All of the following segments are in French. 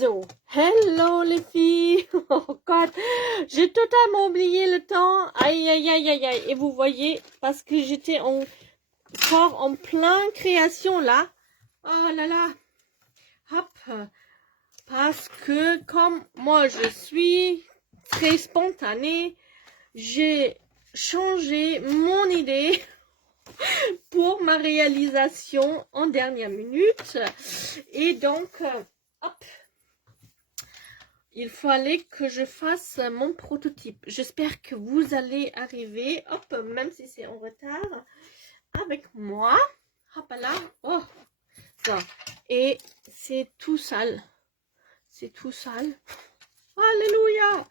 So, hello les filles. Oh God, j'ai totalement oublié le temps. Aïe, aïe, aïe, aïe, aïe. Et vous voyez, parce que j'étais encore en plein création là. Oh là là. Hop. Parce que comme moi je suis très spontanée, j'ai changé mon idée pour ma réalisation en dernière minute. Et donc, hop. Il fallait que je fasse mon prototype. J'espère que vous allez arriver, hop, même si c'est en retard, avec moi. Hop là, oh, ça. Et c'est tout sale. C'est tout sale. Alléluia.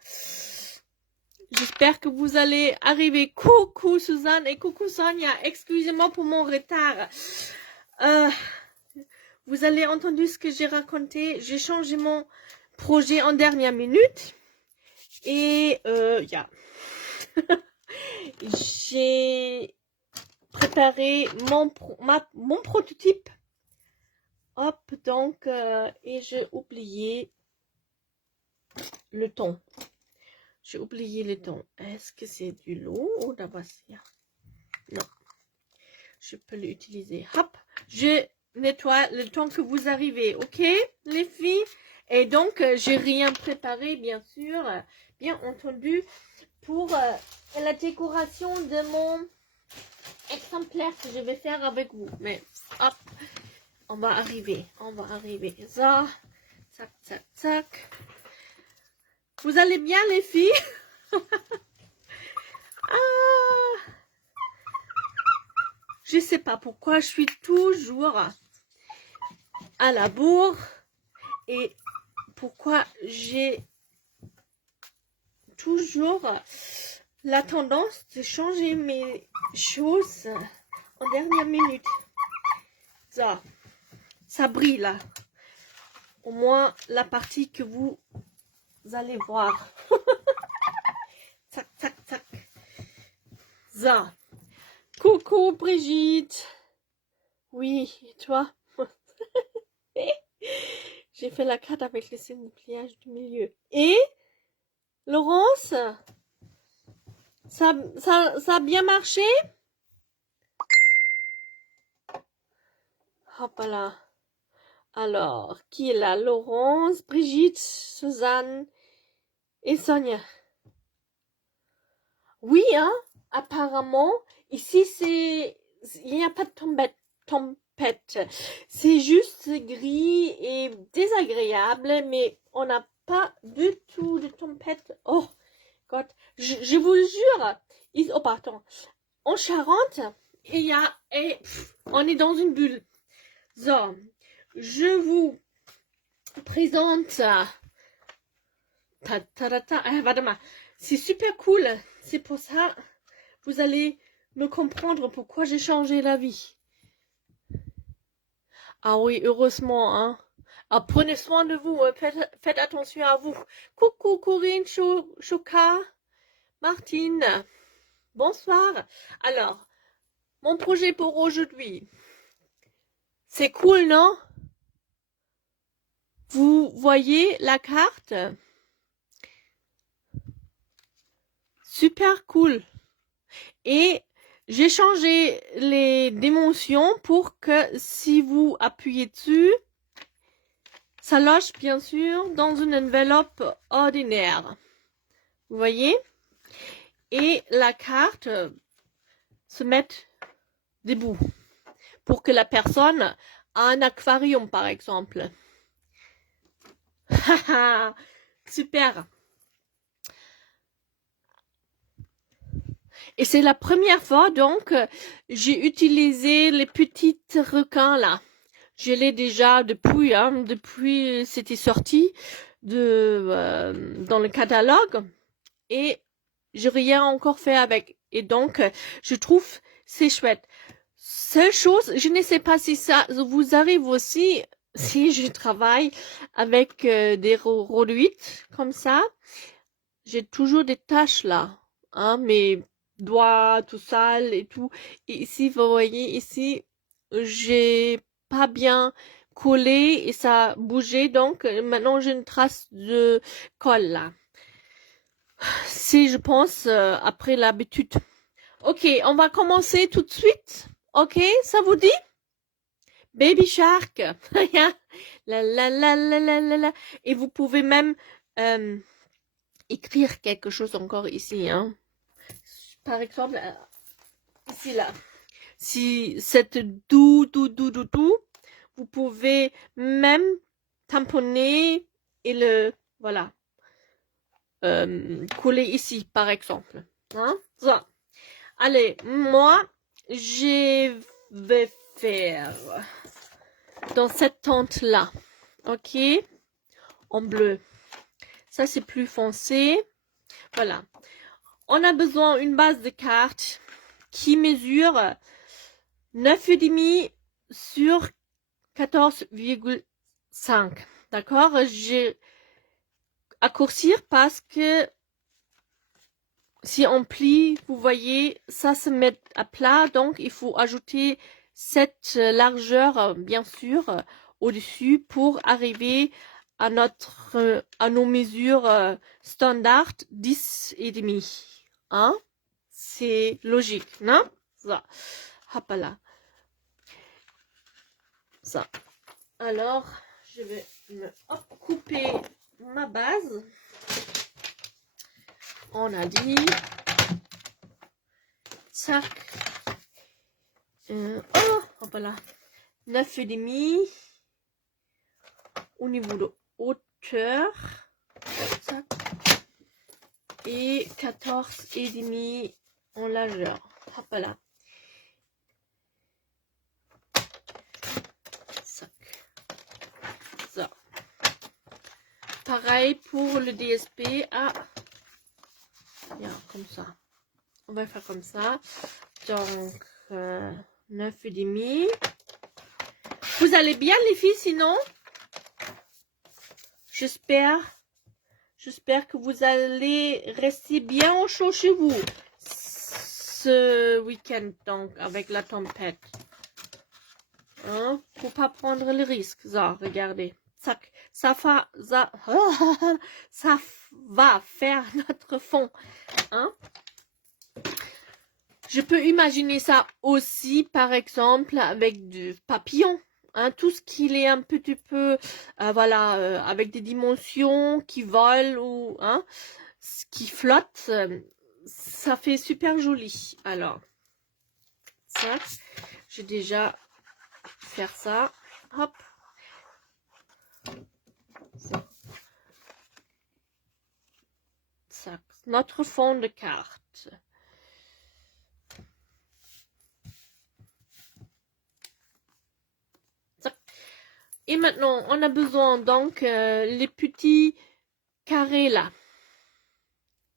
J'espère que vous allez arriver. Coucou Suzanne et coucou Sonia. Excusez-moi pour mon retard. Vous avez entendu ce que j'ai raconté. J'ai changé mon projet en dernière minute. Et j'ai préparé mon prototype. Hop, donc, et j'ai oublié le ton. J'ai oublié le ton. Est-ce que c'est du lot ou de la vassia? Non. Je peux l'utiliser. Hop, je nettoie le temps que vous arrivez. Ok, les filles? Et donc, j'ai rien préparé, bien sûr, bien entendu, pour la décoration de mon exemplaire que je vais faire avec vous. Mais hop, on va arriver. Ça, tac, tac, tac. Vous allez bien, les filles? Je sais pas pourquoi je suis toujours à la bourre et pourquoi j'ai toujours la tendance de changer mes choses en dernière minute. Ça brille là. Au moins la partie que vous allez voir. Tac, tac, tac. Ça. Coucou Brigitte. Oui, et toi? J'ai fait la carte avec les signes de pliage du milieu. Et Laurence, ça a bien marché? Hop là. Alors, qui est là? Laurence, Brigitte, Suzanne et Sonia. Oui, hein? Apparemment, ici, il n'y a pas de tempête. C'est juste gris et désagréable, mais on n'a pas du tout de tempête. Oh, God. Je vous jure. Oh, pardon. En Charente, on est dans une bulle. So, je vous présente. Warte mal. C'est super cool. C'est pour ça, vous allez me comprendre pourquoi j'ai changé la vie. Ah oui, heureusement, hein. Ah, prenez soin de vous, faites attention à vous. Coucou Corinne, Choka, Martine. Bonsoir. Alors, mon projet pour aujourd'hui. C'est cool, non? Vous voyez la carte? Super cool. Et j'ai changé les dimensions pour que si vous appuyez dessus, ça loge bien sûr dans une enveloppe ordinaire. Vous voyez? Et la carte se met debout pour que la personne a un aquarium par exemple. Super. Et c'est la première fois, donc, j'ai utilisé les petits requins là. Je l'ai déjà depuis c'était sorti dans le catalogue. Et j'ai rien encore fait avec. Et donc, je trouve c'est chouette. Seule chose, je ne sais pas si ça vous arrive aussi, si je travaille avec des rôduites comme ça. J'ai toujours des taches là, hein, mes doigts tout sales et tout. Et ici, vous voyez, ici, j'ai pas bien collé et ça bougeait. Donc, maintenant, j'ai une trace de colle là. C'est, je pense, après l'habitude. Ok, on va commencer tout de suite. Ok, ça vous dit? Baby Shark. La la la la la la la. Et vous pouvez même écrire quelque chose encore ici. Hein. Par exemple, ici là. Si c'est doux, vous pouvez même tamponner et le, voilà, coller ici, par exemple. Hein? Ça. Allez, moi, je vais faire dans cette tente-là. Ok? En bleu. Ça, c'est plus foncé. Voilà. On a besoin d'une base de cartes qui mesure 9,5 sur 14,5. D'accord? J'ai raccourcir parce que si on plie, vous voyez, ça se met à plat. Donc, il faut ajouter cette largeur, bien sûr, au-dessus pour arriver à nos mesures standard 10,5. Hein? C'est logique, non? Ça. Hop là. Ça. Alors, je vais me couper ma base. On a dit. Tac. Hop là. 9,5 au niveau de hauteur. Tac. Et 14,5 en largeur. Hop là. Ça. Pareil pour le DSP. Ah. Bien, comme ça. On va faire comme ça. Donc, 9,5. Vous allez bien, les filles, sinon? J'espère que vous allez rester bien au chaud chez vous ce week-end, donc, avec la tempête. Hein? Faut pas prendre le risque. Ça, regardez. Ça va faire notre fond. Hein? Je peux imaginer ça aussi, par exemple, avec du papillon. Hein, tout ce qui est un petit peu, voilà, avec des dimensions qui volent ou hein, qui flottent, ça fait super joli. Alors, ça, j'ai déjà faire ça. Hop. Ça, notre fond de carte. Et maintenant, on a besoin donc les petits carrés là.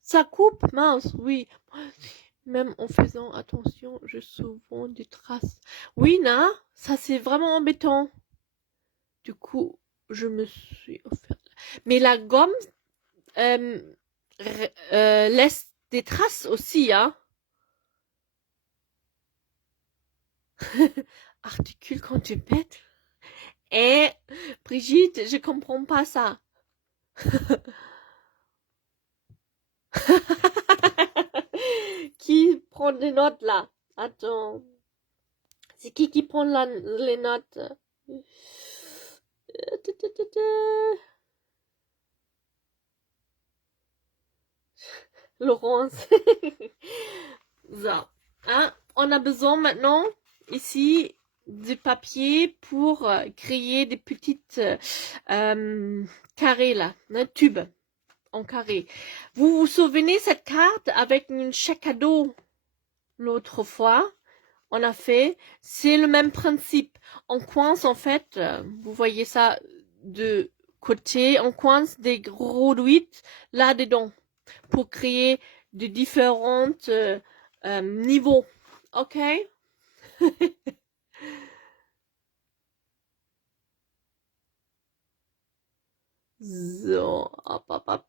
Ça coupe, mince, oui. Même en faisant attention, je souvent des traces. Oui, non, ça c'est vraiment embêtant. Du coup, je me suis offert. Mais la gomme laisse des traces aussi, hein. Articule quand tu pètes. Eh, Brigitte, je comprends pas ça. Qui prend des notes là? Attends. C'est qui prend les notes? Laurence. Ça. Hein? On a besoin maintenant ici du papier pour créer des petites carrés là, un tube en carré. Vous vous souvenez cette carte avec une chèque cadeau l'autre fois? On a fait, c'est le même principe. On coince en fait, vous voyez ça de côté, on coince des gros douilles là-dedans pour créer de différents niveaux. Ok? So, hop, hop, hop.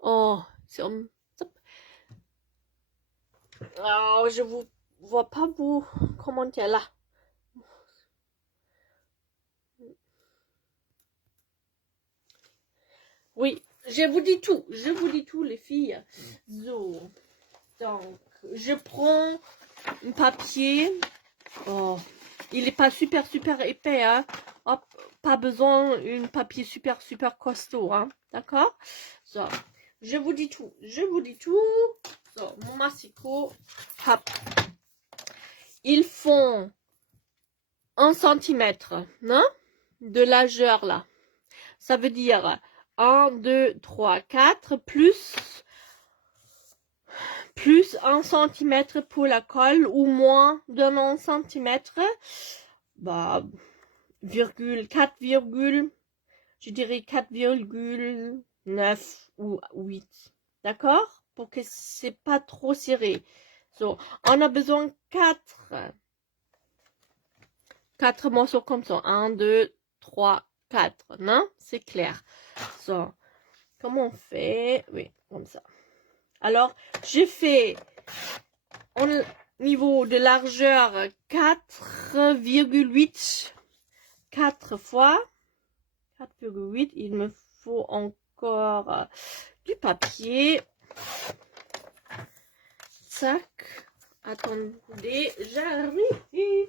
Oh, c'est oh, je vous vois pas vous commenter là. Oui, je vous dis tout. Je vous dis tout, les filles. So. Donc, je prends un papier. Oh, il n'est pas super épais, hein. Hop, pas besoin d'un papier super costaud, hein. D'accord? So. Je vous dis tout. Je vous dis tout. So, mon massicot. Hop. Ils font 1 centimètre, hein, de largeur là. Ça veut dire 1, 2, 3, 4 plus 1 centimètre pour la colle ou moins d'un 1 centimètre. Bah, virgule, 4, je dirais 4,9 ou 8. D'accord? Pour que c'est pas trop serré. So, on a besoin 4 morceaux comme ça. 1, 2, 3, 4. Non? C'est clair. So, comment on fait? Oui, comme ça. Alors, j'ai fait au niveau de largeur 4,8. 4 fois 4,8. Il me faut encore du papier. Tac. Attendez, j'arrive.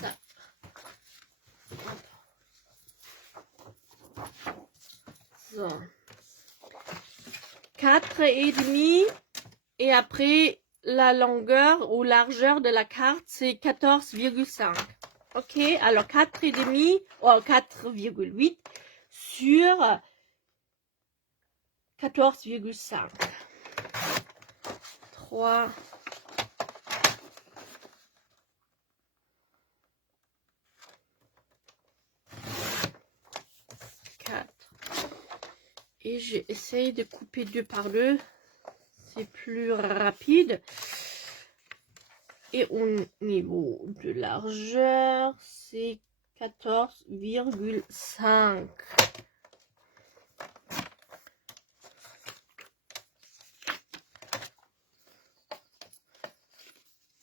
Ça. So. 4,5 et après la longueur ou largeur de la carte c'est 14,5. Ok, alors 4,5 ou 4,8 sur 14,5. 3, 4. Et j'essaye de couper 2 par 2. C'est plus rapide. Et au niveau de largeur, c'est 14,5.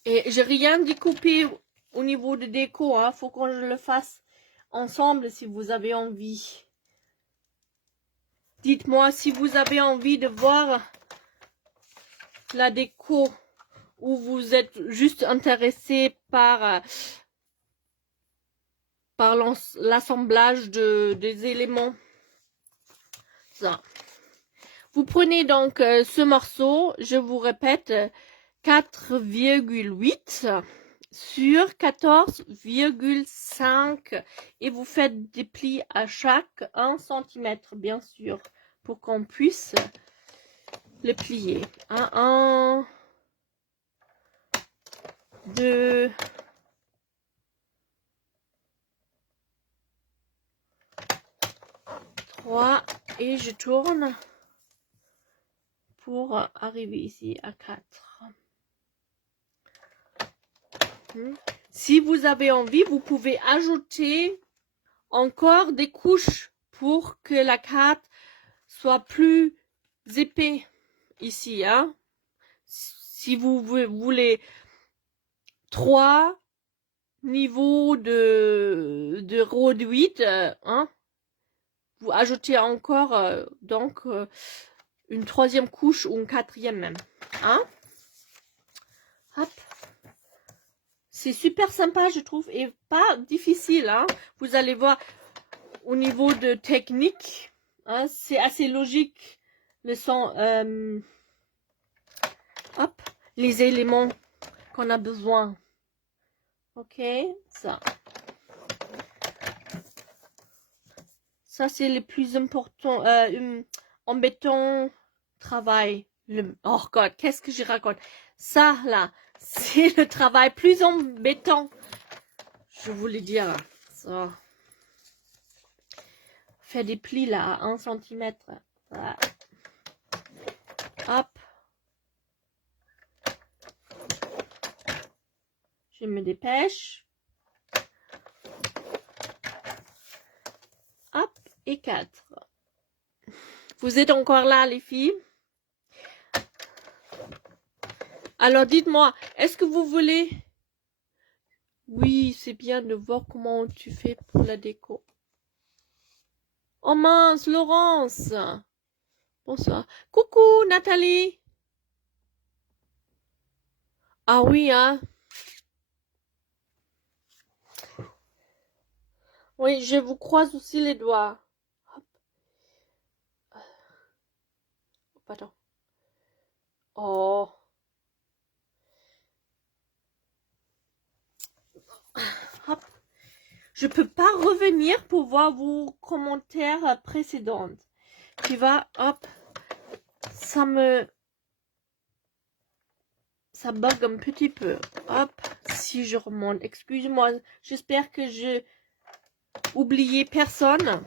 Et j'ai rien découpé au niveau de déco. Hein. Faut que je le fasse ensemble si vous avez envie. Dites-moi si vous avez envie de voir la déco ou vous êtes juste intéressé par l'assemblage des éléments. Ça. Vous prenez donc ce morceau, je vous répète, 4,8 sur 14,5 et vous faites des plis à chaque 1 cm, bien sûr, pour qu'on puisse le plier. 1, 2, 3 et je tourne pour arriver ici à 4. Si vous avez envie, vous pouvez ajouter encore des couches pour que la carte soit plus épais ici. Hein? Si vous voulez 3 niveaux de redoute, hein? Vous ajoutez encore donc une 3e couche ou une 4e même. Hein? Hop. C'est super sympa, je trouve, et pas difficile. Hein? Vous allez voir au niveau de technique, hein, c'est assez logique. Le son, hop, les éléments qu'on a besoin. Ok, ça. Ça, c'est le plus important, embêtant travail. Oh God, qu'est-ce que je raconte? Ça, là, c'est le travail plus embêtant. Je voulais dire. Ça. Faire des plis, là, à 1 cm. Voilà. Hop. Je me dépêche. Hop, et 4. Vous êtes encore là, les filles? Alors, dites-moi, est-ce que vous voulez Oui, c'est bien de voir comment tu fais pour la déco. Oh mince, Laurence. Bonsoir. Coucou, Nathalie. Ah oui, hein. Oui, je vous croise aussi les doigts. Hop. Oh, pardon. Oh. Hop. Je peux pas revenir pour voir vos commentaires précédents. Tu vas, hop. Ça bug un petit peu. Hop. Si je remonte. Excuse-moi. J'espère que je oublié personne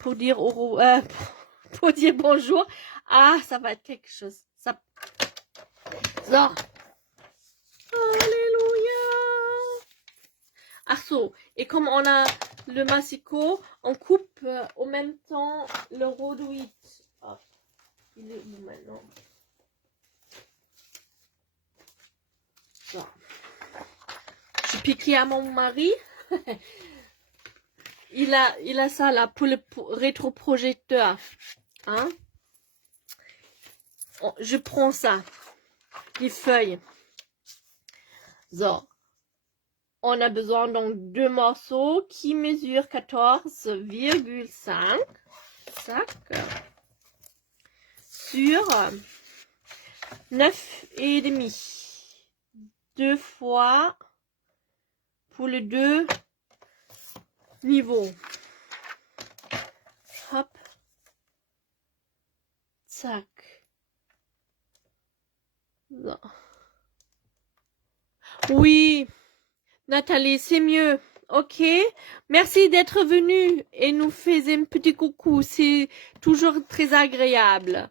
pour dire pour dire bonjour. Ah, ça va être quelque chose. Ça. So. Alléluia. Ah so. Et comme on a le massicot, on coupe en même temps le rhodouit. Oh, il est où maintenant? So. J'ai piqué à mon mari. il a ça là pour le rétroprojecteur. Hein? Je prends ça. Les feuilles. So. On a besoin donc deux morceaux qui mesurent 14,5 sur 9,5. 2 fois pour les deux niveaux. Hop. Zac. So. Oui. Nathalie, c'est mieux. Ok. Merci d'être venue et nous faisait un petit coucou. C'est toujours très agréable.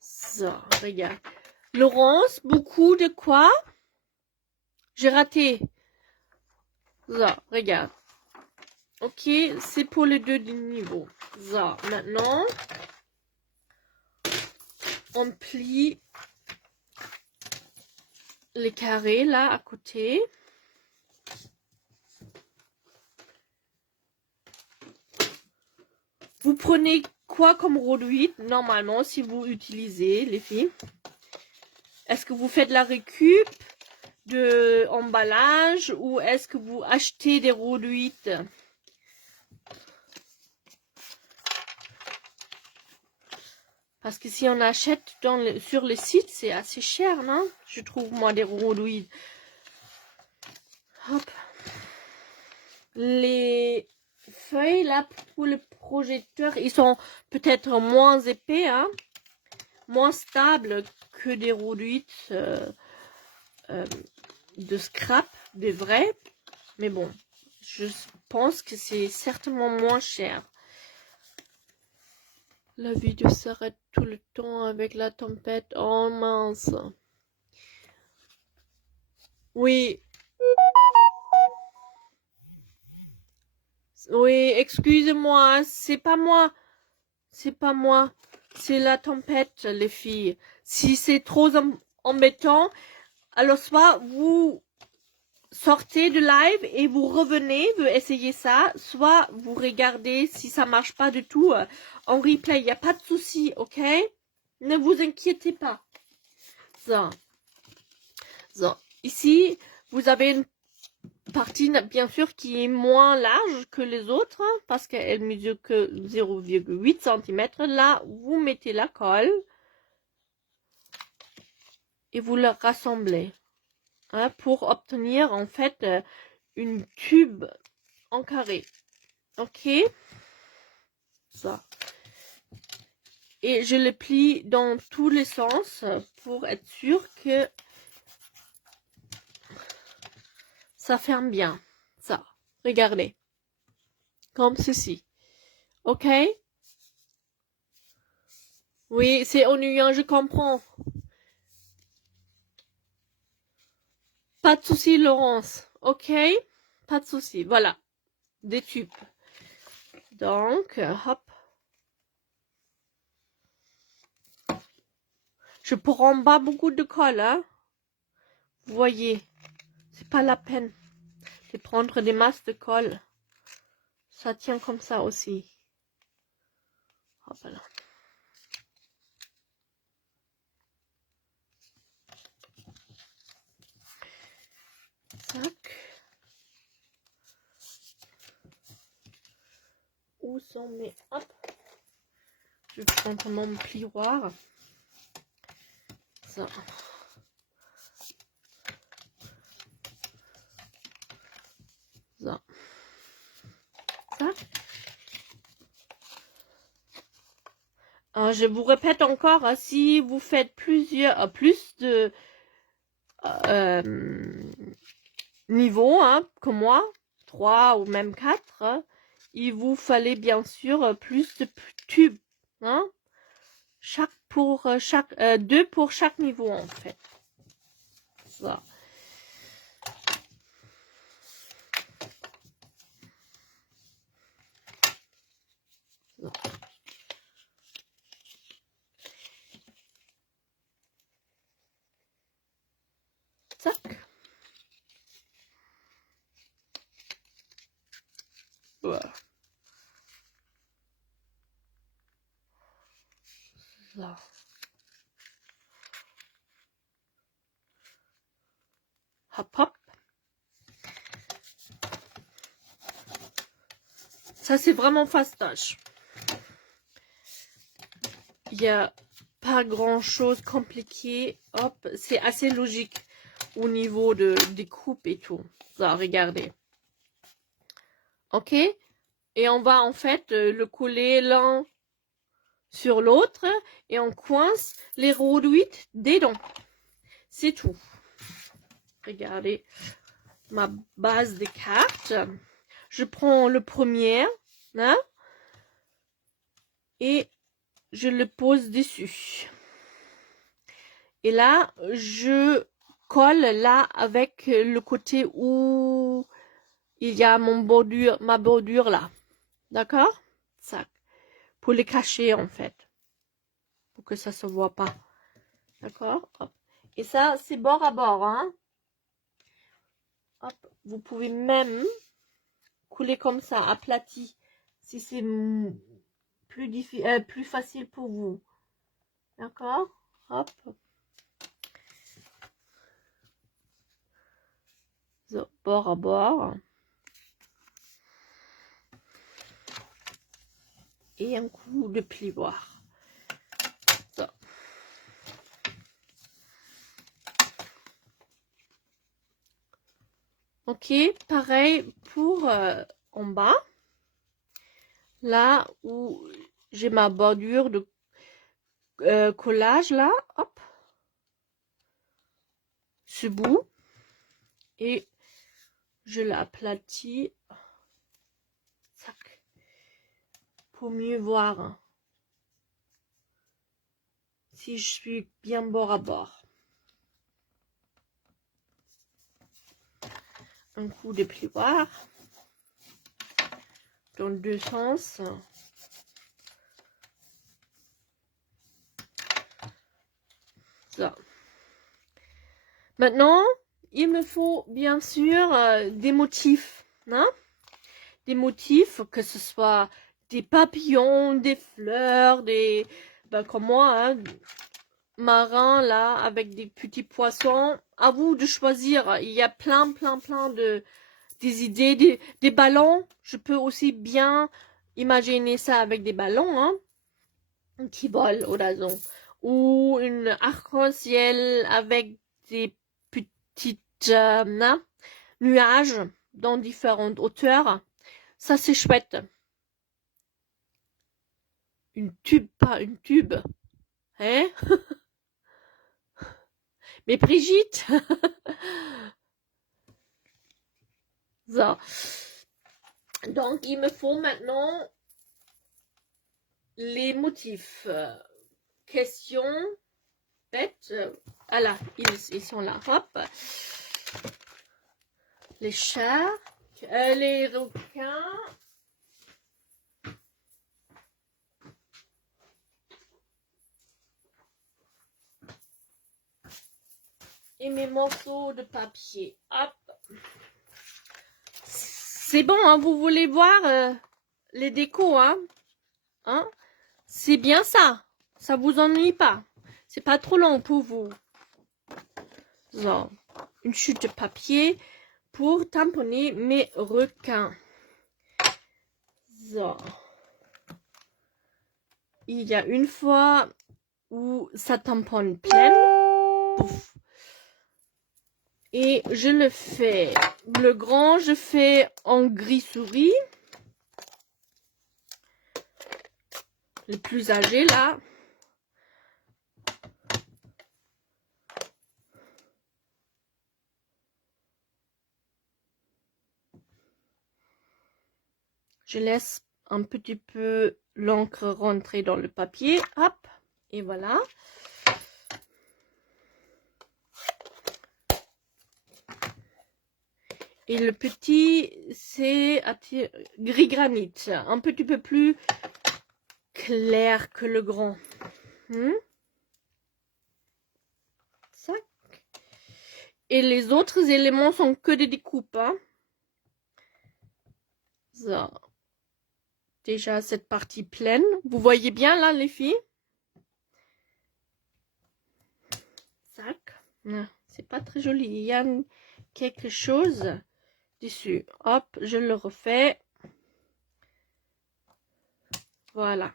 So, regarde. Laurence, beaucoup de quoi? J'ai raté. So, regarde. Ok, c'est pour les deux niveaux. So, maintenant, on plie les carrés là à côté. Vous prenez quoi comme rhodouit normalement si vous utilisez les filles? Est-ce que vous faites la récup de emballage ou est-ce que vous achetez des rhodouits? Parce que si on achète sur le site, c'est assez cher, non? Je trouve, moi, des rhodouits. Hop. Les feuilles, là, pour le projecteur, ils sont peut-être moins épais, hein? Moins stables que des rhodouits de scrap, des vrais. Mais bon, je pense que c'est certainement moins cher. La vidéo s'arrête tout le temps avec la tempête. Oh mince. Oui. Oui, excusez-moi, c'est pas moi. C'est pas moi. C'est la tempête, les filles. Si c'est trop embêtant, alors soit vous sortez de live et vous revenez, vous essayez ça, soit vous regardez si ça marche pas du tout en replay. Il n'y a pas de souci, ok? Ne vous inquiétez pas. So. So. Ici, vous avez une partie, bien sûr, qui est moins large que les autres, parce qu'elle mesure que 0,8 cm. Là, vous mettez la colle et vous la rassemblez hein, pour obtenir, en fait, une tube en carré. Ok? Ça. Et je le plie dans tous les sens pour être sûr que ça ferme bien. Ça. Regardez. Comme ceci. Ok? Oui, c'est ennuyant, je comprends. Pas de souci, Laurence. Ok? Pas de souci. Voilà. Des tubes. Donc, hop. Je prends pas beaucoup de colle, hein. Vous voyez, c'est pas la peine de prendre des masses de colle. Ça tient comme ça aussi. Hop là. Tac. Où sont mes... Hop. Je vais prendre mon plioir. Ça. Ça. Ça. Je vous répète encore, hein, si vous faites plus de niveaux, hein, que moi, 3 ou même 4, hein, il vous fallait bien sûr plus de tubes, hein, deux pour chaque niveau en fait. Ça. Ça. Tac. Voilà. Ça. Hop hop. Ça c'est vraiment fastoche. Il n'y a pas grand chose compliqué. Hop, c'est assez logique au niveau des coupes et tout. Ça, regardez. Ok? Et on va en fait le coller l'un sur l'autre et on coince les redoutes dedans. C'est tout. Regardez ma base de cartes. Je prends le premier, hein, et je le pose dessus. Et là, je colle là avec le côté où il y a ma bordure là. D'accord? Ça. Pour les cacher en fait. Pour que ça se voit pas. D'accord? Hop. Et ça, c'est bord à bord, hein. Hop. Vous pouvez même couler comme ça, aplati, si c'est plus facile pour vous. D'accord? Hop. So, bord à bord. Et un coup de plioir. So. Ok, pareil pour en bas. Là où j'ai ma bordure de collage là, hop. Ce bout. Et je l'aplatis. Tac. Pour mieux voir si je suis bien bord à bord. Un coup de plioir dans deux sens. Ça. Maintenant, il me faut bien sûr des motifs, hein? Des motifs, que ce soit des papillons, des fleurs, des, comme moi, hein, marins là, avec des petits poissons. À vous de choisir. Il y a plein des idées, des ballons. Je peux aussi bien imaginer ça avec des ballons, hein, qui volent au raison. Ou une arc-en-ciel avec des petites nuages dans différentes hauteurs. Ça, c'est chouette. Une tube, pas une tube. Hein? Mais Brigitte! Ça. Donc, il me faut maintenant les motifs. Question bête. Voilà, ils sont là. Hop. Les chats. Les requins. mes morceaux de papier. Hop. C'est bon, hein, vous voulez voir les décos, hein? Hein? C'est bien ça. Ça vous ennuie pas. C'est pas trop long pour vous. So. Une chute de papier pour tamponner mes requins. So. Il y a une fois où ça tamponne plein. Pouf. Et je le fais. Le grand, je fais en gris souris. Le plus âgé, là. Je laisse un petit peu l'encre rentrer dans le papier. Hop. Et voilà. Et le petit, c'est gris granit. Un petit peu plus clair que le grand. Sac. Et les autres éléments sont que des découpes. Hein. So. Déjà cette partie pleine. Vous voyez bien là les filles? Sac. C'est pas très joli. Il y a quelque chose dessus. Hop, je le refais. Voilà.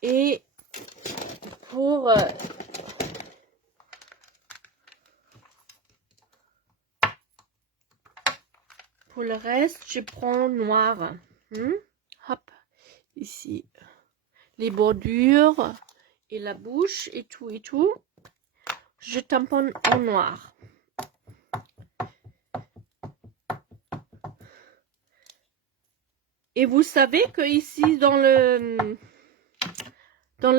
Et pour le reste, je prends noir. Hop, ici. Les bordures et la bouche et tout et tout. Je tamponne en noir. Et vous savez que ici dans le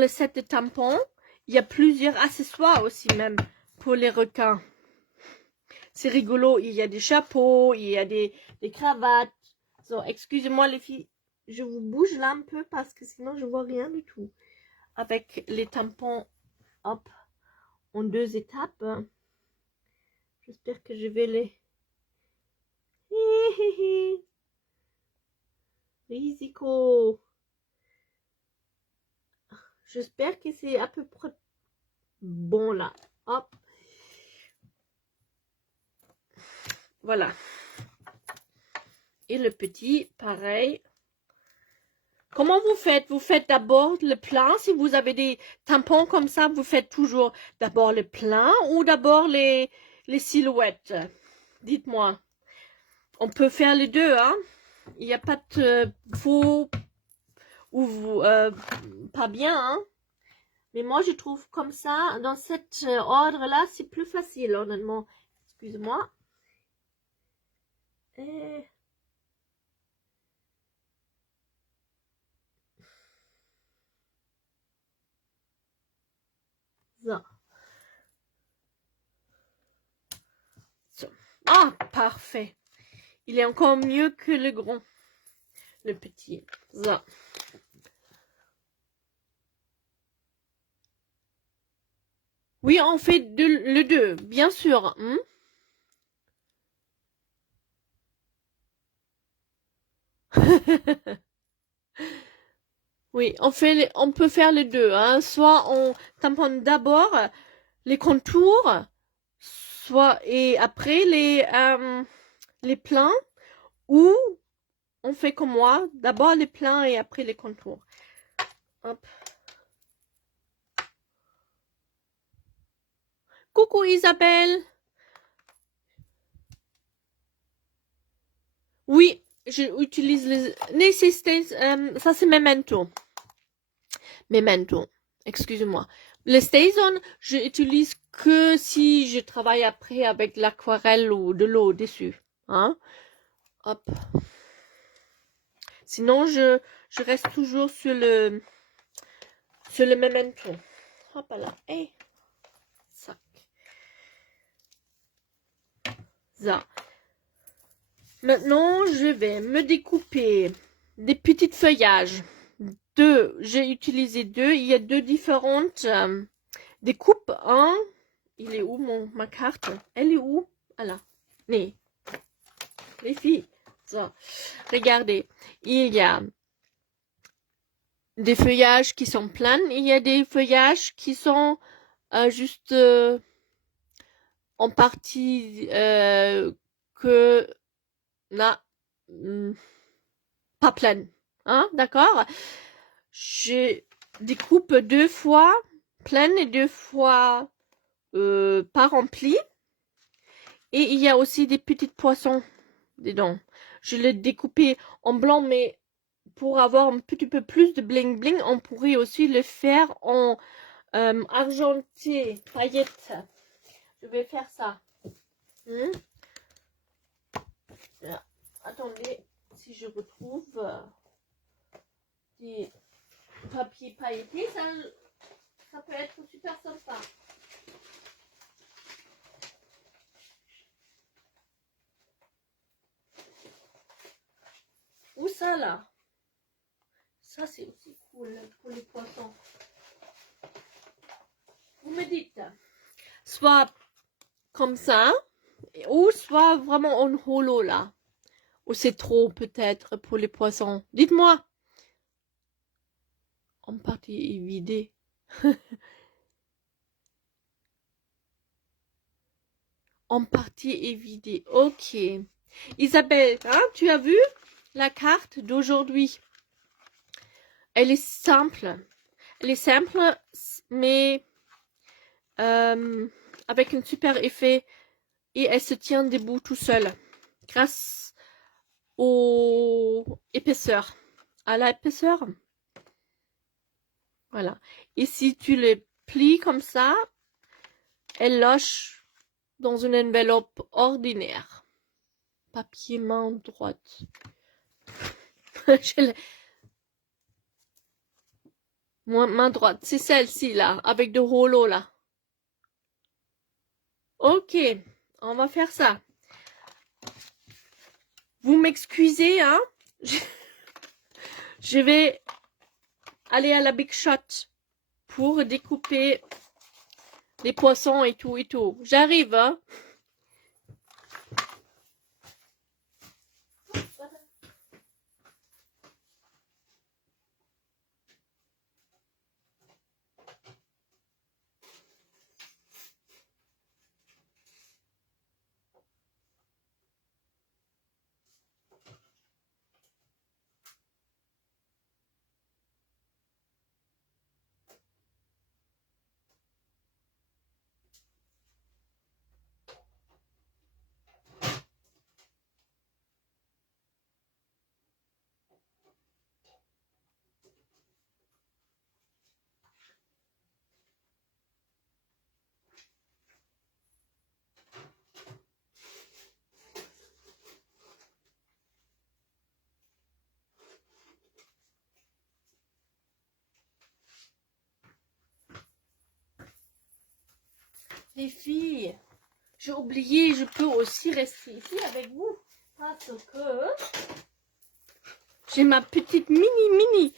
set de tampons, il y a plusieurs accessoires aussi même pour les requins. C'est rigolo, il y a des chapeaux, il y a des cravates. So, excusez-moi les filles, je vous bouge là un peu parce que sinon je vois rien du tout. Avec les tampons, hop, en 2 étapes. J'espère que je vais les... Risiko. J'espère que c'est à peu près bon là. Hop. Voilà. Et le petit, pareil. Comment vous faites? Vous faites d'abord le plein. Si vous avez des tampons comme ça, vous faites toujours d'abord le plein ou d'abord les silhouettes? Dites-moi. On peut faire les deux, hein? Il n'y a pas de faux ou pas bien, hein? Mais moi, je trouve comme ça, dans cet ordre-là, c'est plus facile, honnêtement. Excuse-moi. Ça. So. Ah, parfait. Il est encore mieux que le grand. Le petit. Ça. Oui, on fait le 2, bien sûr. Oui, on peut faire les deux. Hein. Soit on tamponne d'abord les contours, soit et après les pleins, ou on fait comme moi, d'abord les pleins et après les contours. Hop. Coucou Isabelle. Oui, j'utilise les... ça c'est Memento. Memento, excusez-moi. Le StazOn, je utilise que si je travaille après avec l'aquarelle ou de l'eau dessus. Hein? Hop. Sinon, je reste toujours sur le Memento. Hop là. Hey. Sac. Ça. Maintenant, je vais me découper des petits feuillages deux. J'ai utilisé deux. Il y a deux différentes découpes. Un, il est où ma carte? Elle est où? Voilà. Nee. Les filles. So. Regardez. Il y a des feuillages qui sont pleins. Il y a des feuillages qui sont juste en partie que là, pas pleine. Hein, d'accord? Je découpe deux fois pleine et deux fois pas remplie. Et il y a aussi des petits poissons dedans. Je l'ai découpé en blanc, mais pour avoir un petit peu plus de bling bling, on pourrait aussi le faire en argenté, paillettes. Je vais faire ça. Attendez, si je retrouve des papiers pailletés, ça peut être super sympa. Où ça là? Ça c'est aussi cool pour les poissons. Vous me dites, soit comme ça, ou soit vraiment en holo là. Ou c'est trop peut-être pour les poissons. Dites-moi. En partie vidée. En partie évidée. Ok. Isabelle, hein, tu as vu la carte d'aujourd'hui? Elle est simple. Elle est simple, mais avec un super effet. Et elle se tient debout tout seul. Grâce aux épaisseurs. À l'épaisseur. Voilà. Et si tu les plies comme ça, elle loge dans une enveloppe ordinaire. Papier main droite. Main droite, c'est celle-ci là, avec de rouleaux là. Ok, on va faire ça. Vous m'excusez, hein? Je vais aller à la Big Shot pour découper les poissons et tout et tout. J'arrive, hein? Les filles, j'ai oublié, je peux aussi rester ici avec vous parce que j'ai ma petite mini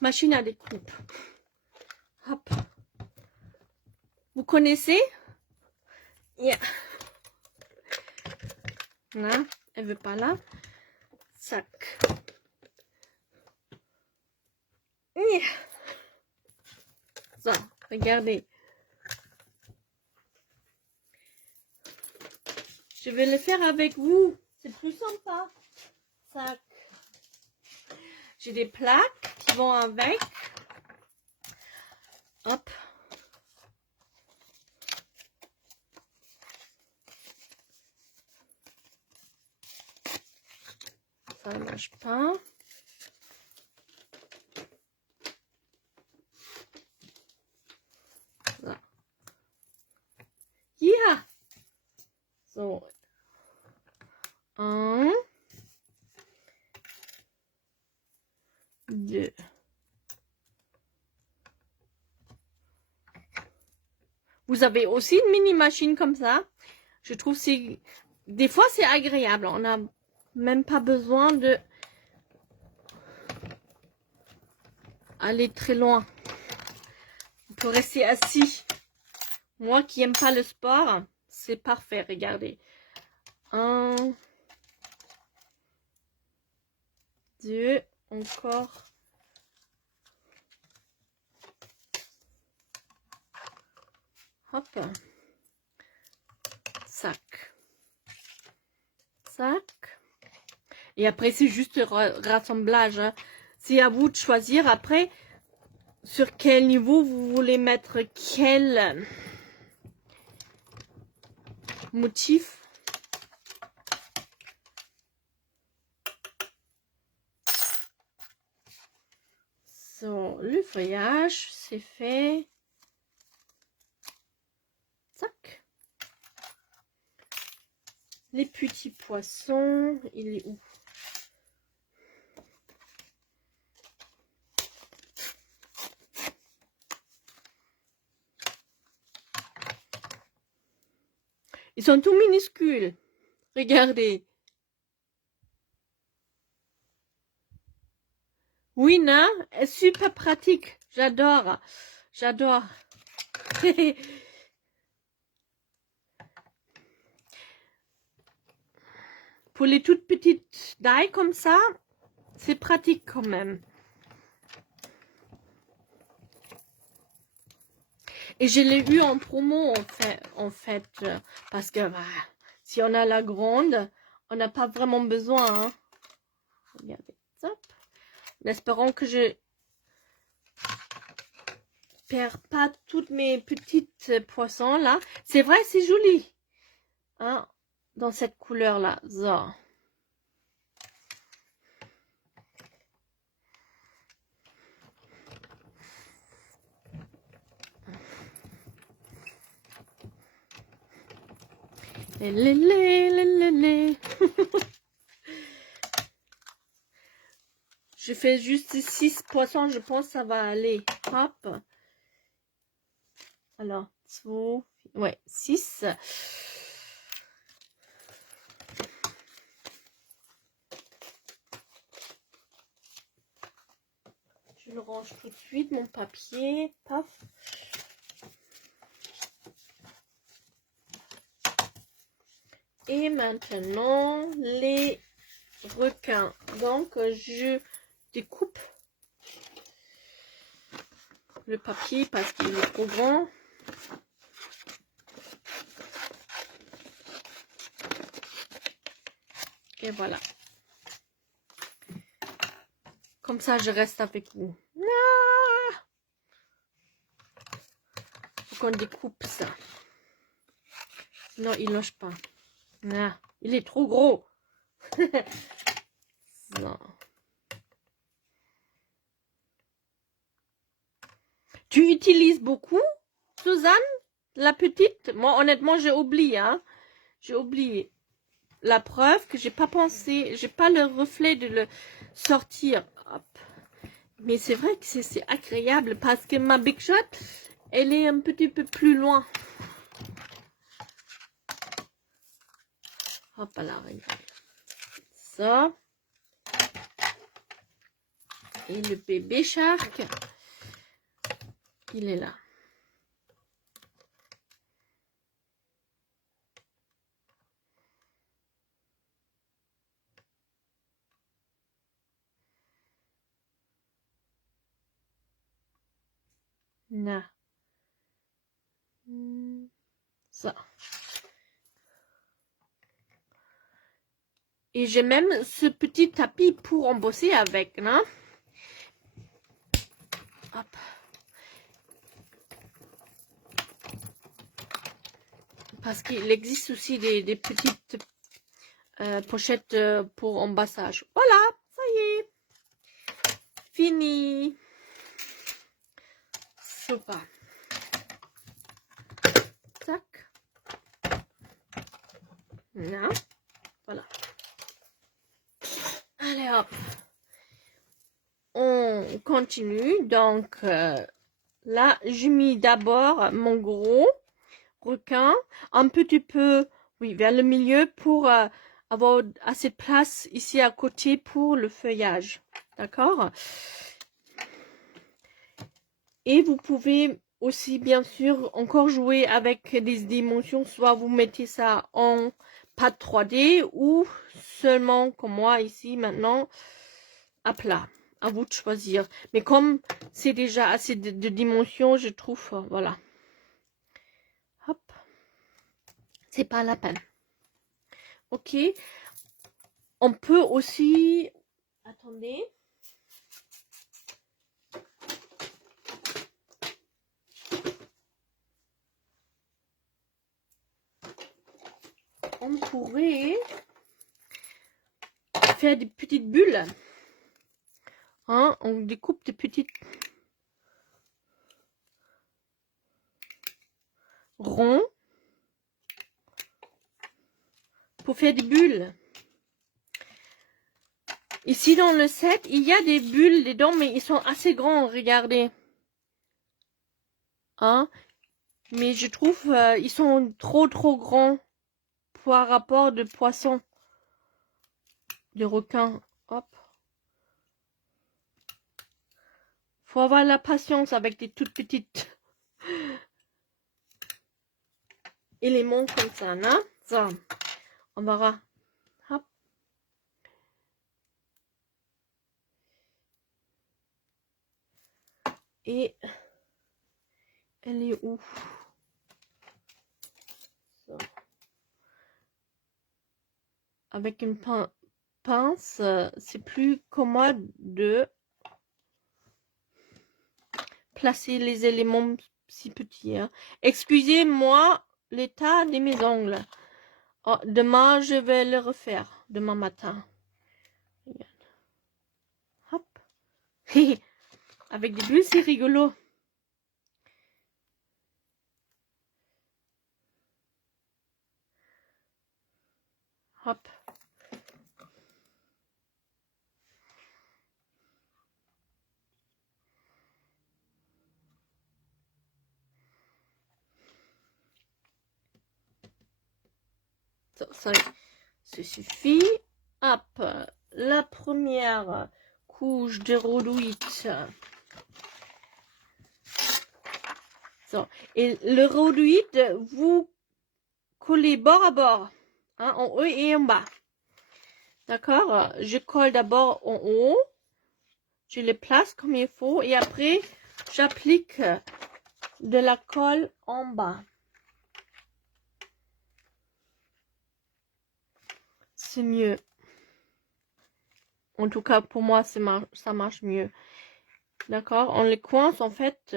machine à découpe. Hop. Vous connaissez? Yeah. Là, elle veut pas là. Sac. Yeah. Ça, regardez. Je vais le faire avec vous. C'est plus sympa. Sac. J'ai des plaques qui vont avec. Hop. Ça ne marche pas. Ça. Yeah. So. 1, 2. Vous avez aussi une mini machine comme ça. Je trouve c'est des fois c'est agréable. On n'a même pas besoin de aller très loin. On peut rester assis. Moi qui n'aime pas le sport, c'est parfait, regardez. 1, 2, encore. Hop. Sac. Sac. Et après, c'est juste rassemblage. Hein. C'est à vous de choisir après sur quel niveau vous voulez mettre quel motif. So, le feuillage, c'est fait. Tac. Les petits poissons, il est où? Ils sont tout minuscules. Regardez. Oui, non? Super pratique. J'adore. J'adore. Pour les toutes petites dailles comme ça, c'est pratique quand même. Et je l'ai eu en promo en fait parce que bah, si on a la grande, on n'a pas vraiment besoin. Hein. Regardez, hop. En espérant que je perds pas toutes mes petites poissons là. C'est vrai, c'est joli. Hein, dans cette couleur là. So. Je fais juste 6 poissons, je pense que ça va aller. Hop. Alors, 2, ouais, 6. Je le range tout de suite, mon papier. Paf. Et maintenant, les requins. Donc, je découpe le papier parce qu'il est trop grand. Et voilà. Comme ça, je reste avec vous. Ah, faut qu'on découpe ça. Sinon, il ne loge pas. Ah, il est trop gros. Non. Tu utilises beaucoup, Suzanne, la petite? Moi, honnêtement, j'ai oublié. Hein? J'ai oublié. La preuve que j'ai pas pensé, j'ai pas le reflet de le sortir. Hop. Mais c'est vrai que c'est agréable parce que ma Big Shot, elle est un petit peu plus loin. Hop là, regarde. Ça. Et le bébé shark, il est là. Là. Ça. Et j'ai même ce petit tapis pour embosser avec, non? Hop. Parce qu'il existe aussi des petites pochettes pour embassage. Voilà, ça y est. Fini. Super. Tac. Là. Voilà. Allez hop. On continue. Donc là, j'ai mis d'abord mon gros requin un petit peu, oui, vers le milieu pour avoir assez de place ici à côté pour le feuillage. D'accord? Et vous pouvez aussi, bien sûr, encore jouer avec des dimensions. Soit vous mettez ça en pâte 3D ou seulement, comme moi ici maintenant, à plat. À vous de choisir. Mais comme c'est déjà assez de dimensions, je trouve, voilà. Hop. C'est pas la peine. Ok. On peut aussi... Attendez. On pourrait faire des petites bulles. Hein, on découpe des petites ronds pour faire des bulles. Ici dans le set, il y a des bulles dedans, mais ils sont assez grands, regardez. Hein? Mais je trouve ils sont trop grands par rapport de poissons, de requins. Hop. Faut avoir la patience avec des toutes petites éléments comme ça, non? Ça, on verra. Hop. Et elle est où? Ça. Avec une pince, c'est plus commode de placer les éléments si petits. Hein. Excusez-moi l'état de mes ongles. Oh, demain, je vais le refaire. Demain matin. Hop. Avec des bulles, c'est rigolo. Hop. Ça suffit. Hop. La première couche de rhodolite. Et le rhodolite, vous collez bord à bord. Hein, en haut et en bas. D'accord? Je colle d'abord en haut. Je les place comme il faut. Et après, j'applique de la colle en bas. C'est mieux. En tout cas, pour moi, ça marche mieux. D'accord? On les coince, en fait,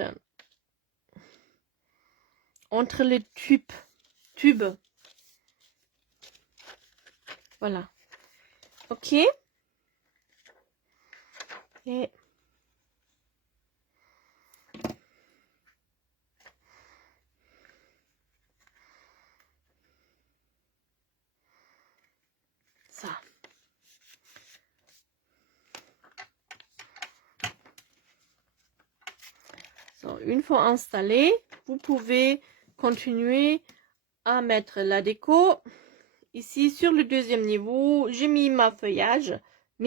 entre les tubes. Voilà. Ok? Et... ça. So, une fois installé, vous pouvez continuer à mettre la déco. Ici, sur le deuxième niveau, j'ai mis mes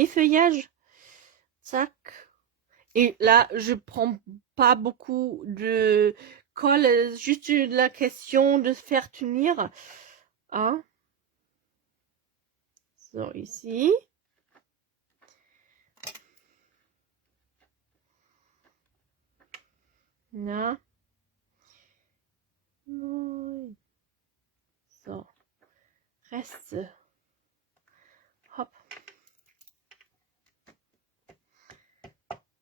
feuillages. Tac. Et là, je prends pas beaucoup de colle, juste la question de faire tenir. Hein? So, ici. Là. So. Reste. Hop.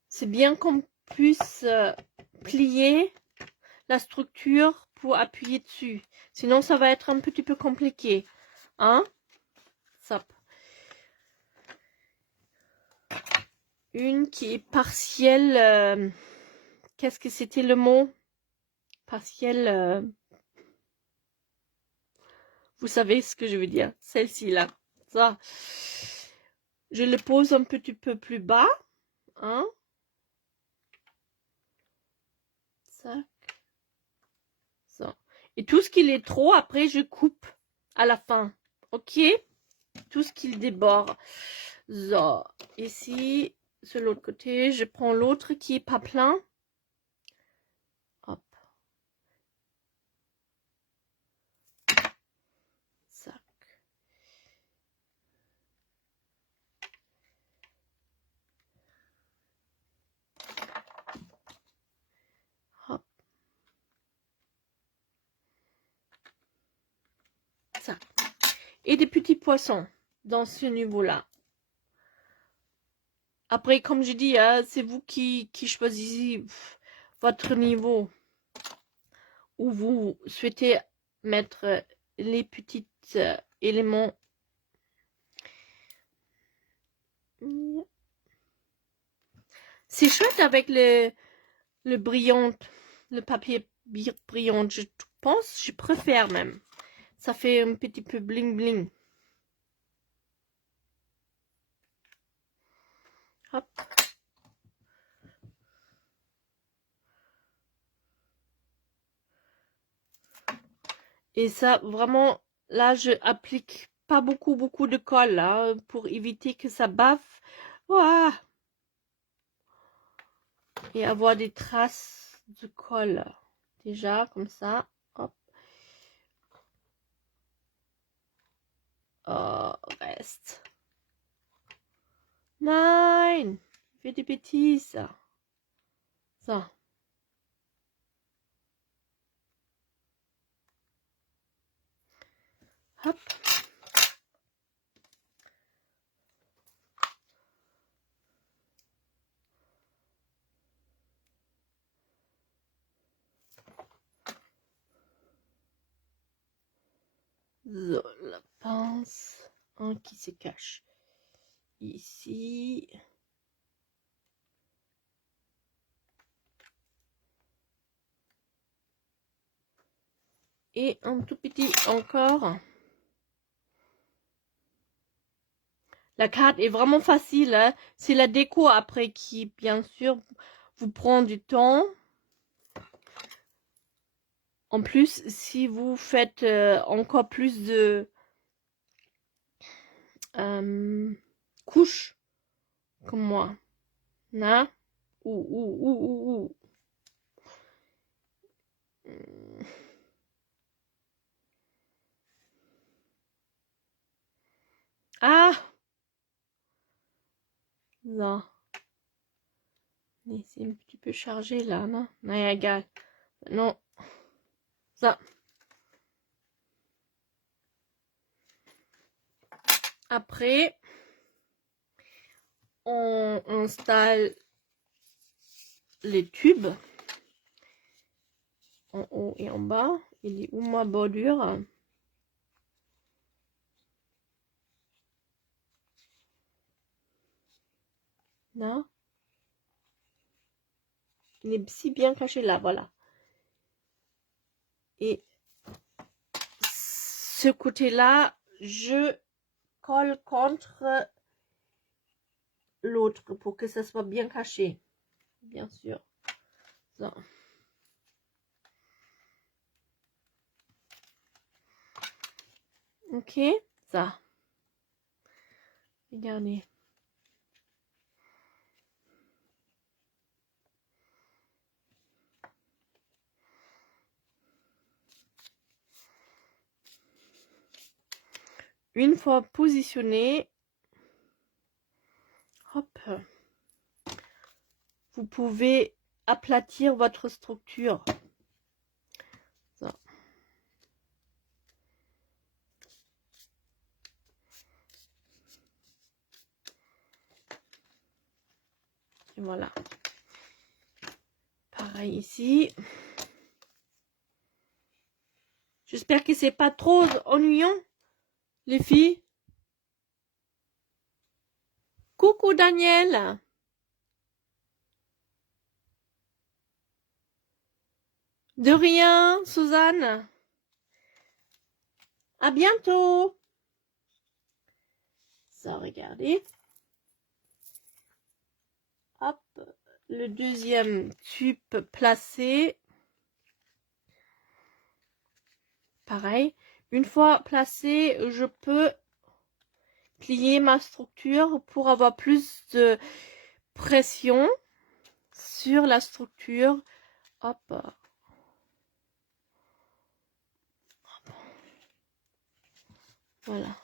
C'est bien qu'on puisse plier la structure pour appuyer dessus. Sinon, ça va être un petit peu compliqué. Hein? Ça. Une qui est partielle. Qu'est-ce que c'était le mot? Partielle. Vous savez ce que je veux dire. Celle-ci là. Ça. Je le pose un petit peu plus bas. Hein? Ça. Ça. Et tout ce qu'il est trop, après, je coupe à la fin. Ok? Tout ce qu'il déborde. So. Ici, sur l'autre côté, je prends l'autre qui est pas plein. et des petits poissons dans ce niveau-là. Après, comme je dis, c'est vous qui choisissez votre niveau où vous souhaitez mettre les petits éléments. C'est chouette avec le brillant, le papier brillant, je pense, je préfère même. Ça fait un petit peu bling bling. Hop. Et ça, vraiment, là, je applique pas beaucoup de colle, là, pour éviter que ça baffe. Ouah. Et avoir des traces de colle. Déjà, comme ça. Hop. Oh, reste. Nein. Fais des bêtises. So. Hop. So, la pince. Un qui se cache ici. Et un tout petit encore. La carte est vraiment facile. Hein. C'est la déco après qui, bien sûr, vous prend du temps. En plus, si vous faites encore plus de couches, comme moi, là, ou. Ah! So. C'est un petit peu chargé là, non? Naja, egal. Non. Ça. Après, on installe les tubes en haut et en bas. Il est où ma bordure? Là. Il est si bien caché là, voilà. Et ce côté-là, je colle contre l'autre pour que ça soit bien caché. Bien sûr. So. Ok, ça. Regardez. Une fois positionné, hop, vous pouvez aplatir votre structure. So. Et voilà. Pareil ici. J'espère que c'est pas trop ennuyant, les filles. Coucou Daniel. De rien, Suzanne. À bientôt. Ça, regardez. Hop, le deuxième tube placé. Pareil. Une fois placé, je peux plier ma structure pour avoir plus de pression sur la structure. Hop. Voilà.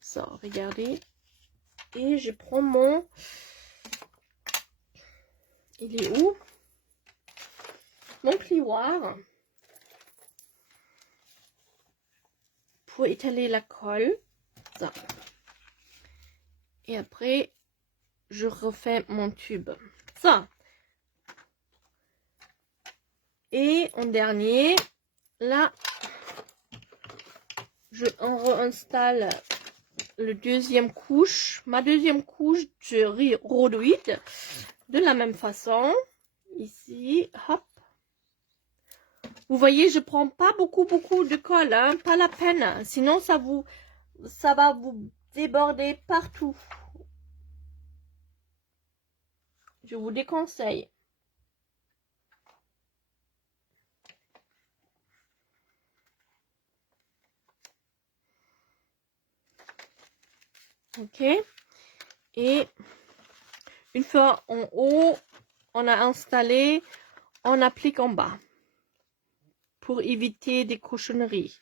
Ça, regardez. Et je prends mon... Il est où? mon plioir pour étaler la colle. Ça. Et après, je refais mon tube. Ça. Et en dernier, là, je réinstalle le deuxième couche, ma deuxième couche de rhodoïde de la même façon. Ici, hop. Vous voyez, je prends pas beaucoup de colle, hein, pas la peine. Sinon, ça va vous déborder partout. Je vous déconseille. Ok. Et une fois en haut, on a installé, on applique en bas pour éviter des cochonneries.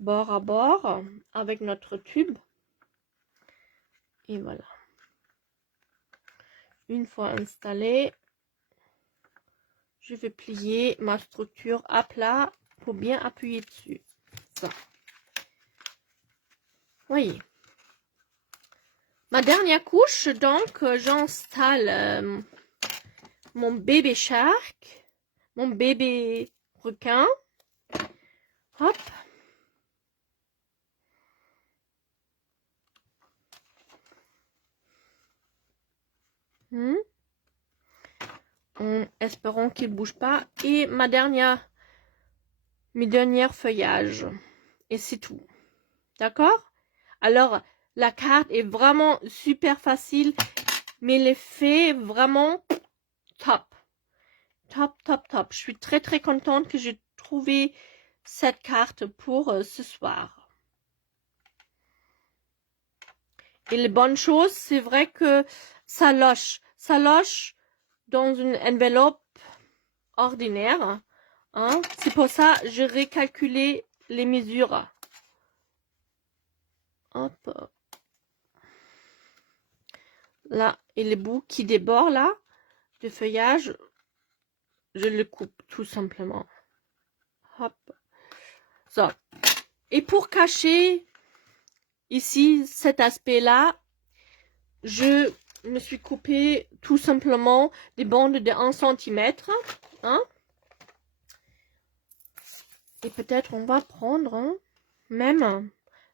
Bord à bord avec notre tube. Et voilà. Une fois installé, je vais plier ma structure à pour bien appuyer dessus. Ça. Voyez. Ma dernière couche, donc, j'installe mon bébé shark, mon bébé requin. Hop. En espérant qu'il ne bouge pas. Et mes dernières feuillages. Et c'est tout. D'accord? Alors, la carte est vraiment super facile, mais l'effet vraiment top. Top. Je suis très contente que j'ai trouvé cette carte pour ce soir. Et les bonnes choses, c'est vrai que ça loche. Ça loche dans une enveloppe ordinaire. Hein? C'est pour ça que j'ai recalculé les mesures. Hop. Là, et les bouts qui débordent là, de feuillage, je le coupe tout simplement. Hop. So. Et pour cacher ici cet aspect-là, je me suis coupé tout simplement des bandes de 1 cm. Hein? Et peut-être on va prendre même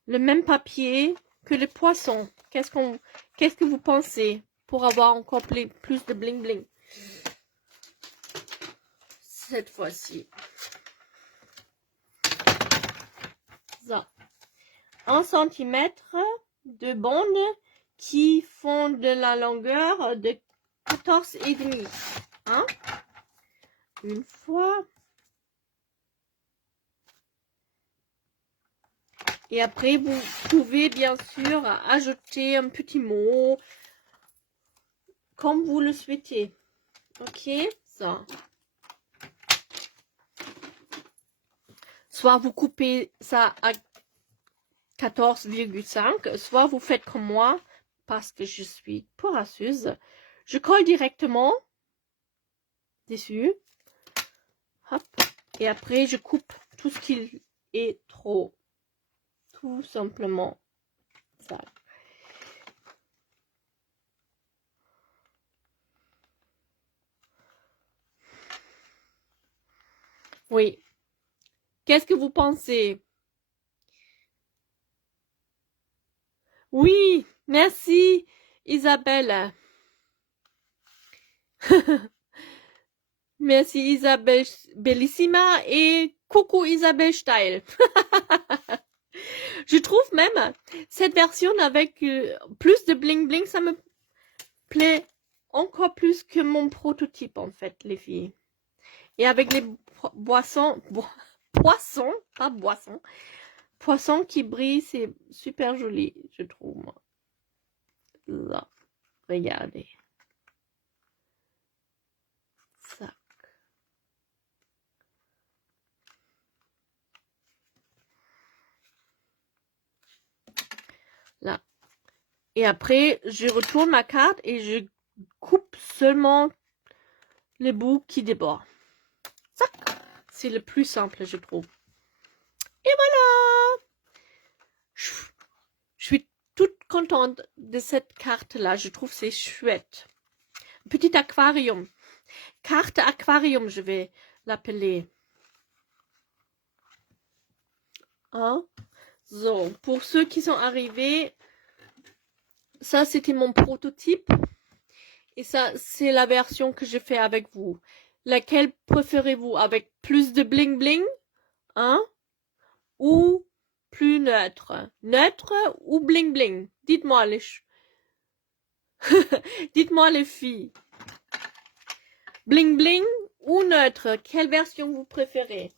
le même papier que les poissons. Qu'est-ce que vous pensez pour avoir encore plus de bling bling cette fois-ci? Ça. 1 cm de bandes qui font de la longueur de 14,5. Hein? Une fois. Et après, vous pouvez bien sûr ajouter un petit mot comme vous le souhaitez. Ok, ça. Soit vous coupez ça à 14,5, soit vous faites comme moi, parce que je suis paresseuse. Je colle directement dessus. Hop. Et après, je coupe tout ce qui est trop. Tout simplement ça. Oui. Qu'est-ce que vous pensez? Oui, merci Isabelle. Merci Isabelle Bellissima et coucou Isabelle Steil. Je trouve même cette version avec plus de bling bling, ça me plaît encore plus que mon prototype en fait, les filles. Et avec les poissons qui brillent, c'est super joli, je trouve. Moi. Là, regardez. Ça. Là. Et après, je retourne ma carte et je coupe seulement les bouts qui débordent. C'est le plus simple, je trouve. Et voilà! Je suis toute contente de cette carte-là. Je trouve c'est chouette. Petit aquarium. Carte aquarium, je vais l'appeler. Hein? So, pour ceux qui sont arrivés, ça c'était mon prototype. Et ça, c'est la version que je fais avec vous. Laquelle préférez-vous? Avec plus de bling bling? Hein? Ou plus neutre? Neutre ou bling bling? Dites-moi les dites-moi les filles. Bling bling ou neutre? Quelle version vous préférez?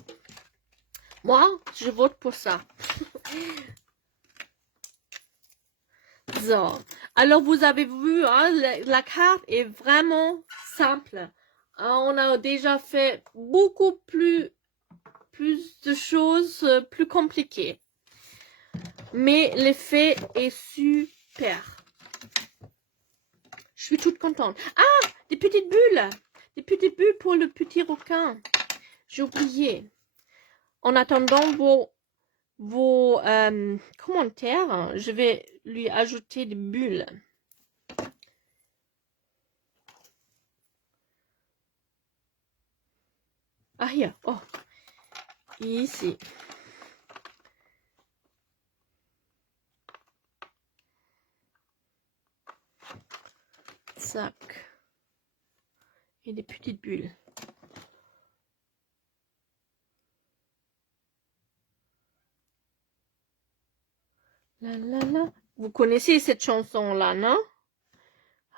Moi, je vote pour ça. So. Alors, vous avez vu, hein, la carte est vraiment simple. Hein, on a déjà fait beaucoup plus de choses plus compliquées. Mais l'effet est super. Je suis toute contente. Ah, des petites bulles. Des petites bulles pour le petit requin. J'ai oublié. En attendant vos commentaires, je vais lui ajouter des bulles. Ah, hier. Oh. Ici. Sac. Et des petites bulles. La la la. Vous connaissez cette chanson-là, non?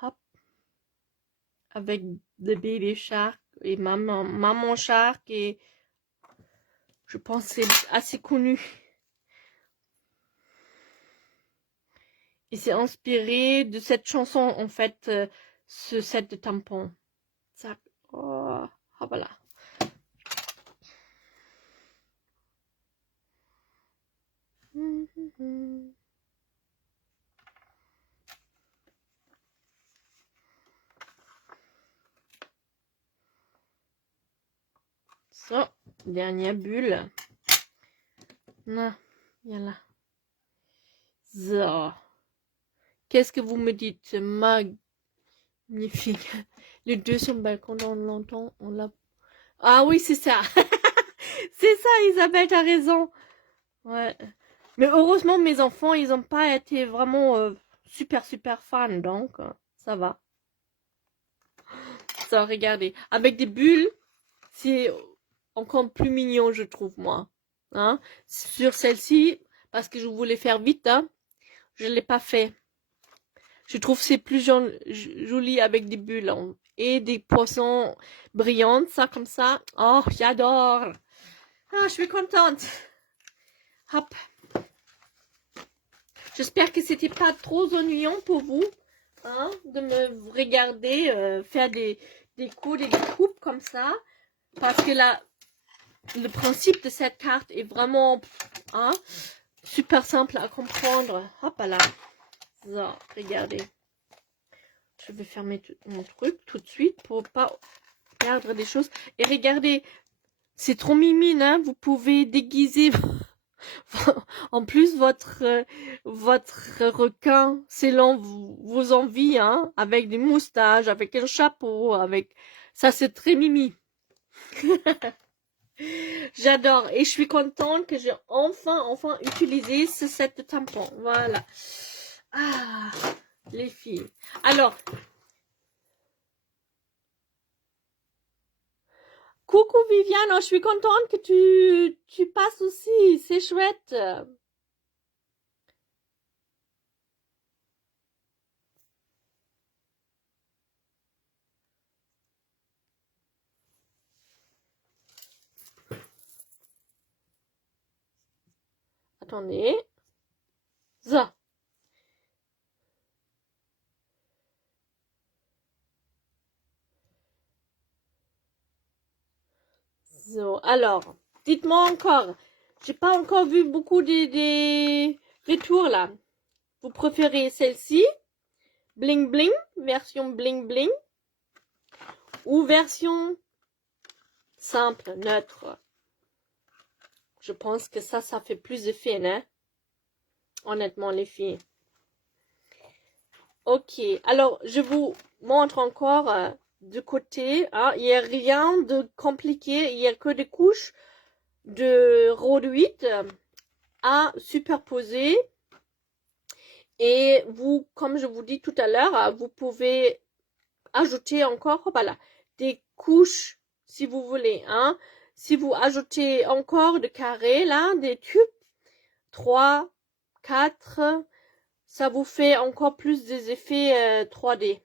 Hop. Avec le bébé shark et maman shark et je pense que c'est assez connu. Et c'est inspiré de cette chanson, en fait, ce set de tampons. Ça, oh, ah voilà. So, dernière bulle. Non, viens là. So. Qu'est-ce que vous me dites? Magnifique. Les deux sont belles quand on l'entend. On l'a. Ah oui, c'est ça. C'est ça, Isabelle, t'as raison. Ouais. Mais heureusement, mes enfants, ils n'ont pas été vraiment super fans, donc ça va. Ça, regardez. Avec des bulles, c'est encore plus mignon, je trouve, moi. Hein? Sur celle-ci, parce que je voulais faire vite, hein, je ne l'ai pas fait. Je trouve que c'est plus joli avec des bulles hein, et des poissons brillants, ça comme ça. Oh, j'adore. Ah, je suis contente. Hop. J'espère que c'était pas trop ennuyant pour vous hein, de me regarder faire des coudes et des coupes comme ça. Parce que là, le principe de cette carte est vraiment hein, super simple à comprendre. Hop là. So, regardez. Je vais fermer mon truc tout de suite pour pas perdre des choses. Et regardez, c'est trop mimine, hein. Vous pouvez déguiser en plus votre requin selon vos envies, hein, avec des moustaches, avec un chapeau, avec ça c'est très mimi. J'adore et je suis contente que j'ai enfin utilisé ce set de tampons. Voilà. Ah, les filles. Alors, coucou Viviane, je suis contente que tu passes aussi, c'est chouette. Attendez. Ça. So, alors, dites-moi encore. J'ai pas encore vu beaucoup des retours là. Vous préférez celle-ci bling bling, version bling bling, ou version simple, neutre. Je pense que ça fait plus d'effet, hein? Honnêtement, les filles. Ok, alors je vous montre encore de côté. Hein, il n'y a rien de compliqué, il n'y a que des couches de rôde 8 à superposer. Et vous, comme je vous dis tout à l'heure, vous pouvez ajouter encore, voilà, des couches si vous voulez. Hein. Si vous ajoutez encore des carrés, là, des tubes, 3, 4, ça vous fait encore plus des effets 3D,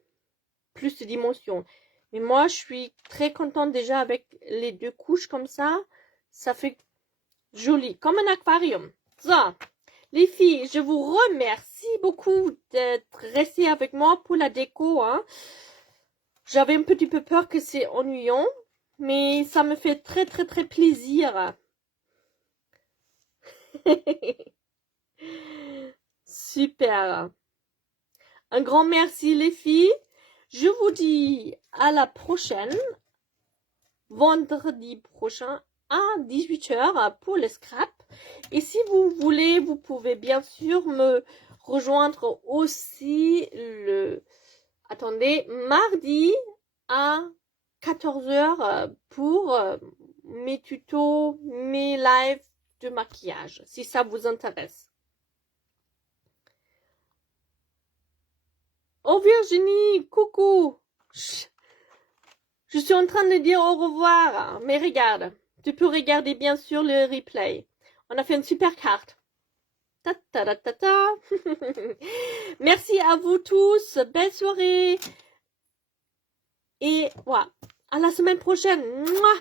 plus de dimensions. Mais moi, je suis très contente déjà avec les 2 couches comme ça. Ça fait joli, comme un aquarium. Ça, les filles, je vous remercie beaucoup d'être restées avec moi pour la déco. Hein. J'avais un petit peu peur que c'est ennuyant, mais ça me fait très très très plaisir. Super. Un grand merci les filles. Je vous dis à la prochaine, vendredi prochain à 18h pour le scrap. Et si vous voulez, vous pouvez bien sûr me rejoindre aussi mardi à 14h pour mes tutos, mes lives de maquillage, si ça vous intéresse. Oh Virginie, coucou. Je suis en train de dire au revoir, mais regarde, tu peux regarder bien sûr le replay. On a fait une super carte. Ta ta ta ta ta. Merci à vous tous, belle soirée. Et voilà, à la semaine prochaine. Mouah.